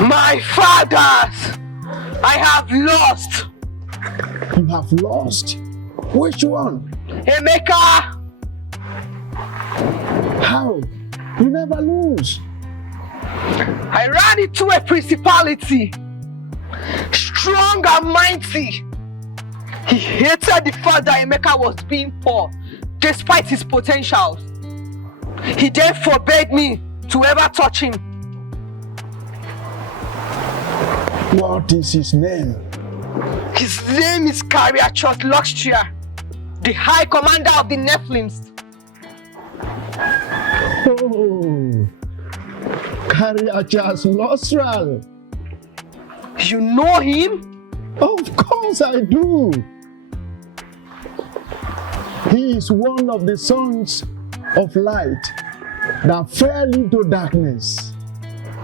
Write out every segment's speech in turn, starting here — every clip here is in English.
My fathers, I have lost. You have lost? Which one? Emeka. How? You never lose. I ran into a principality, strong and mighty. He hated the fact that Emeka was being poor, despite his potentials. He then forbade me to ever touch him. What is his name? His name is Cariachos Luxtria, the High Commander of the Nephilims. Oh, Cariachos Luxtria. You know him? Of course I do. He is one of the sons of light that fell into darkness.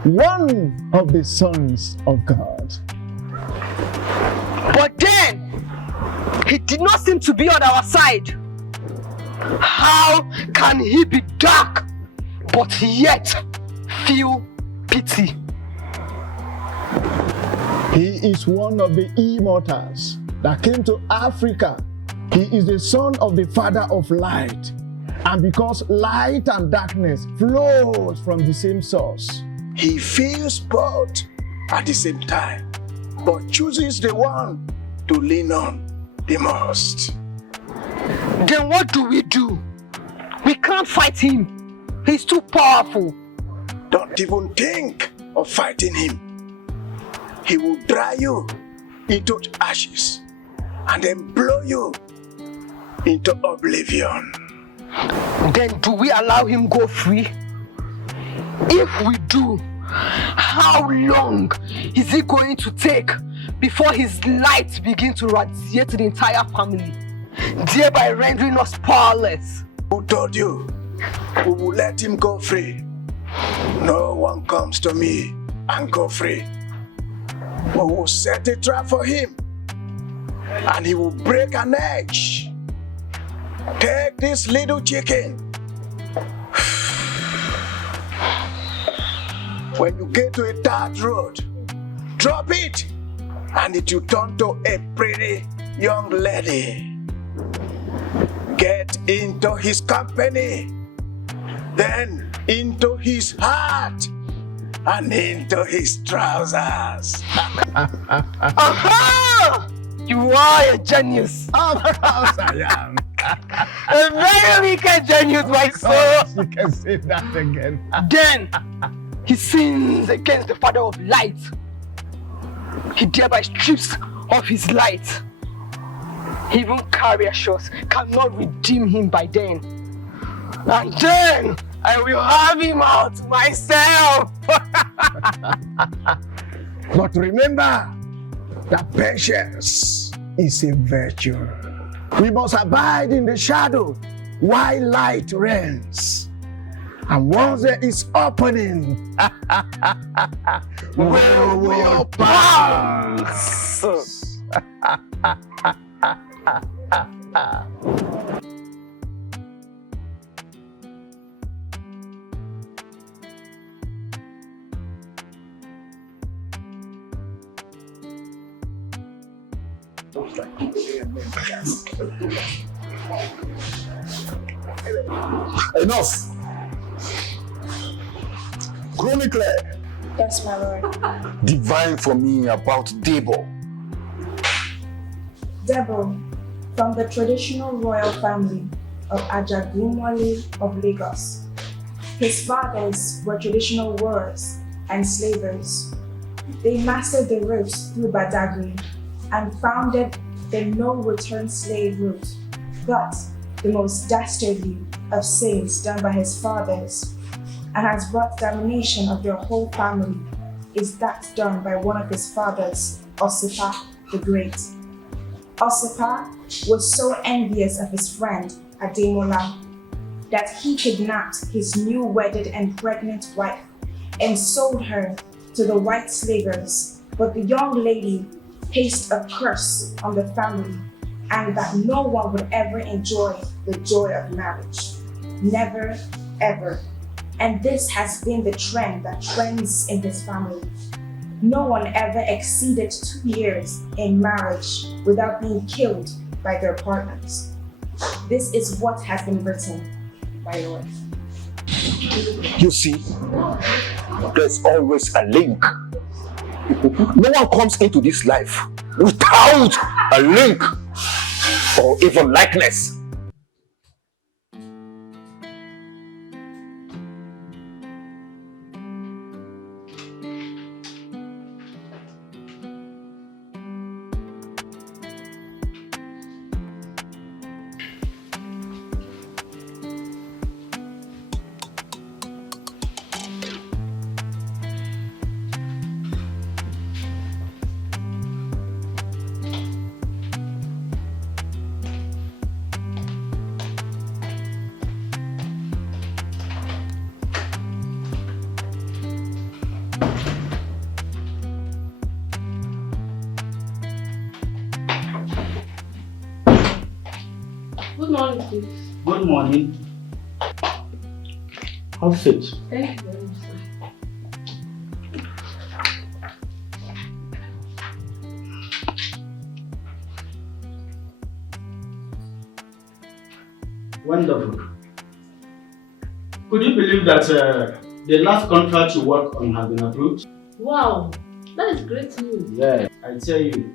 One of the sons of God. But then, he did not seem to be on our side. How can he be dark, but yet feel pity? He is one of the immortals that came to Africa. He is the son of the Father of light. And because light and darkness flows from the same source, he feels both at the same time, but chooses the one to lean on the most. Then what do? We can't fight him. He's too powerful. Don't even think of fighting him. He will dry you into ashes and then blow you into oblivion. Then do we allow him go free? If we do, how long is it going to take before his light begins to radiate the entire family, thereby rendering us powerless? Who told you we will let him go free? No one comes to me and go free. We will set a trap for him and he will break an edge. Take this little chicken. When you get to a dirt road, drop it and it will turn to a pretty young lady. Get into his company, then into his heart and into his trousers. Aha! You are a genius. Of course I am. A very wicked genius, my soul. You can say that again. Then he sins against the Father of light. He thereby strips of his light. Even Cariachos cannot redeem him by then. And then I will have him out myself. But remember that patience is a virtue. We must abide in the shadow while light reigns. And once there is opening, we will pounce. Enough. Chronicle. Yes, my lord. Divine for me about Debo. Debo, from the traditional royal family of Ajagunwale of Lagos. His fathers were traditional warriors and slavers. They mastered the ropes through Badagry and founded the no-return slave route. But the most dastardly of sins done by his fathers and has brought damnation of their whole family is that done by one of his fathers, Osipa the Great. Osipa was so envious of his friend, Ademola, that he kidnapped his new wedded and pregnant wife and sold her to the white slavers. But the young lady placed a curse on the family and that no one would ever enjoy the joy of marriage. Never, ever. And this has been the trend that trends in his family. No one ever exceeded 2 years in marriage without being killed by their partners. This is what has been written by the Lord. You see, there's always a link. No one comes into this life without a link or even likeness. Good morning, please. Good morning. How's it? Thank you very much, sir. Wonderful. Could you believe that the last contract you worked on has been approved? Wow, that is great news. Yeah, I tell you,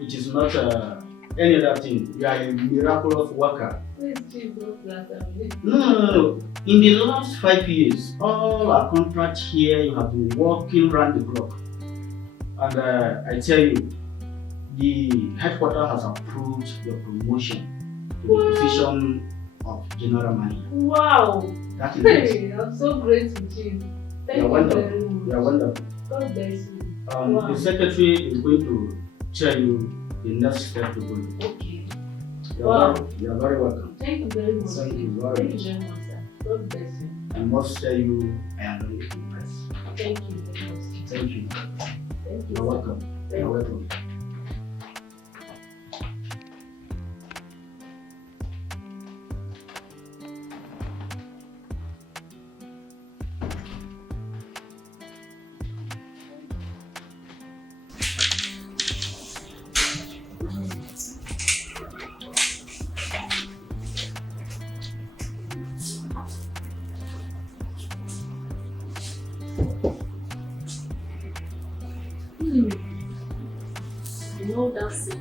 it is not any other thing. You are a miraculous worker. Please, Jesus, bless me. No. In the last 5 years, all our contracts here, you have been working round the clock. And I tell you, the headquarters has approved your promotion to the position of general manager. Wow. That is it. Hey, I'm so grateful to you. Thank You are you wonderful. very much. You are wonderful. God bless you. Wow. The secretary is going to tell you the next step to go. Okay. You Wow. are very welcome. Thank you very much. Thank you very Thank much. you very much, sir. God bless you. I must tell you, I am very impressed. Thank you very much. Thank you. Thank you. You're welcome. Thank You're you. welcome. You know that's it.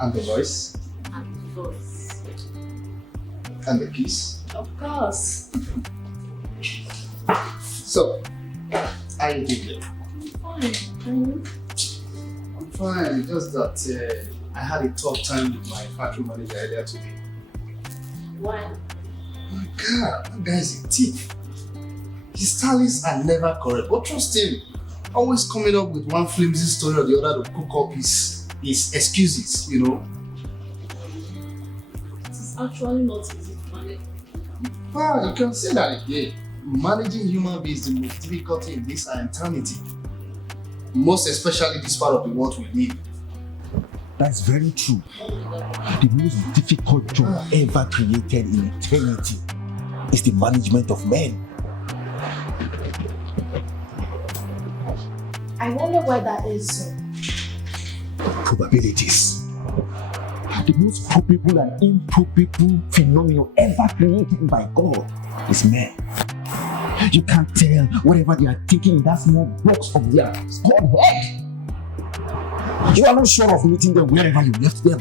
And the voice, And the voice. and the kiss. Of course. So, how you doing? Fine. And I'm fine, just that I had a tough time with my factory manager earlier today. why? My God, that guy is a thief. His tallies are never correct, but trust him. Always coming up with one flimsy story or the other to cook up his excuses, It is actually not easy to manage. Well, you can say that again. Managing human beings is the most difficult thing in this eternity. Most especially this part of the world we live. That's very true. The most difficult job ever created in eternity is the management of men. I wonder why that is so. Probabilities. The most probable and improbable phenomenon ever created by God is men. You can't tell whatever they are thinking in that small box of their small head. You are not sure of meeting them wherever you left them.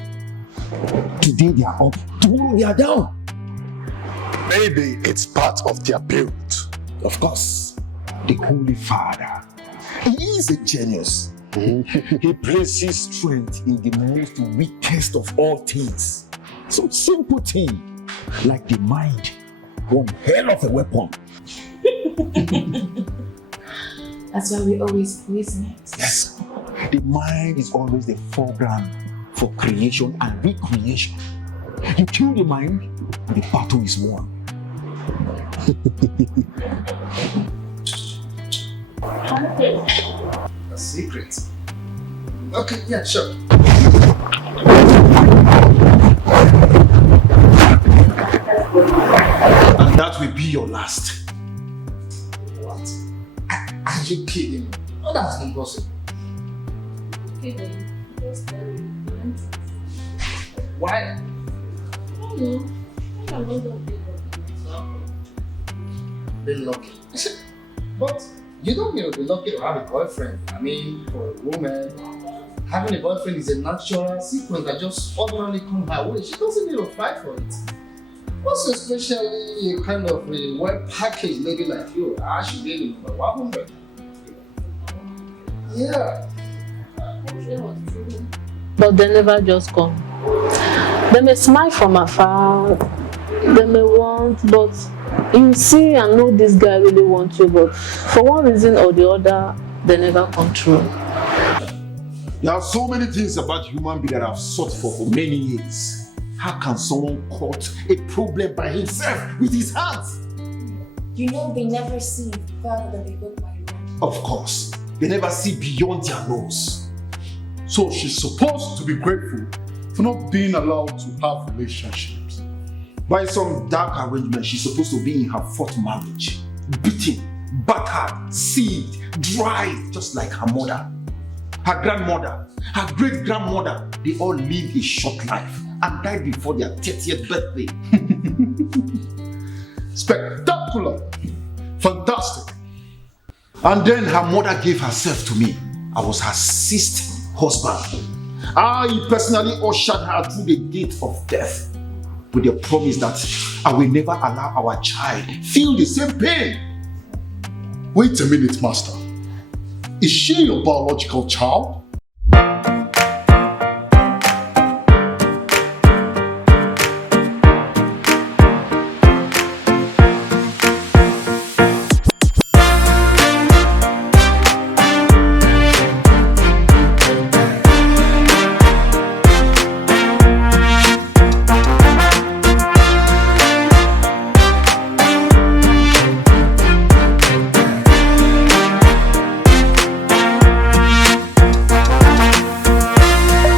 Today they are up, tomorrow they are down. Maybe it's part of their build. Of course, the Holy Father, he is a genius. He places strength in the most weakest of all things. So simple thing, like the mind, one hell of a weapon. That's why we always reason it. Yes, the mind is always the foreground for creation and recreation. You kill the mind, the battle is won. A secret. Okay, yeah, sure. And that will be your last. What? Are you kidding me? Oh, that's impossible. Okay then, just tell me. Why? I don't know. I think I'm not gonna be Be lucky. But you don't need to be lucky to have a boyfriend. I mean, for a woman, having a boyfriend is a natural sequence that just ordinarily comes her way. She doesn't need to fight for it. Most especially a kind of a well-packaged lady like you. I should be the number 100. Yeah. But they never just come. They may smile from afar, they may want, but you see and know this guy really wants you, but for one reason or the other, they never come true. There are so many things about human being that I've sought for many years. How can someone cut a problem by himself with his hands? You know they never see further than they look my way. Of course, they never see beyond their nose. So she's supposed to be grateful for not being allowed to have relationships. By some dark arrangement, she's supposed to be in her fourth marriage. Beaten, battered, sieved, dried, just like her mother. Her grandmother, her great-grandmother, they all lived a short life and died before their 30th birthday. Spectacular. Fantastic. And then her mother gave herself to me. I was her sixth husband. I personally ushered her through the gate of death with the promise that I will never allow our child feel the same pain. Wait a minute, Master. Is she your biological child?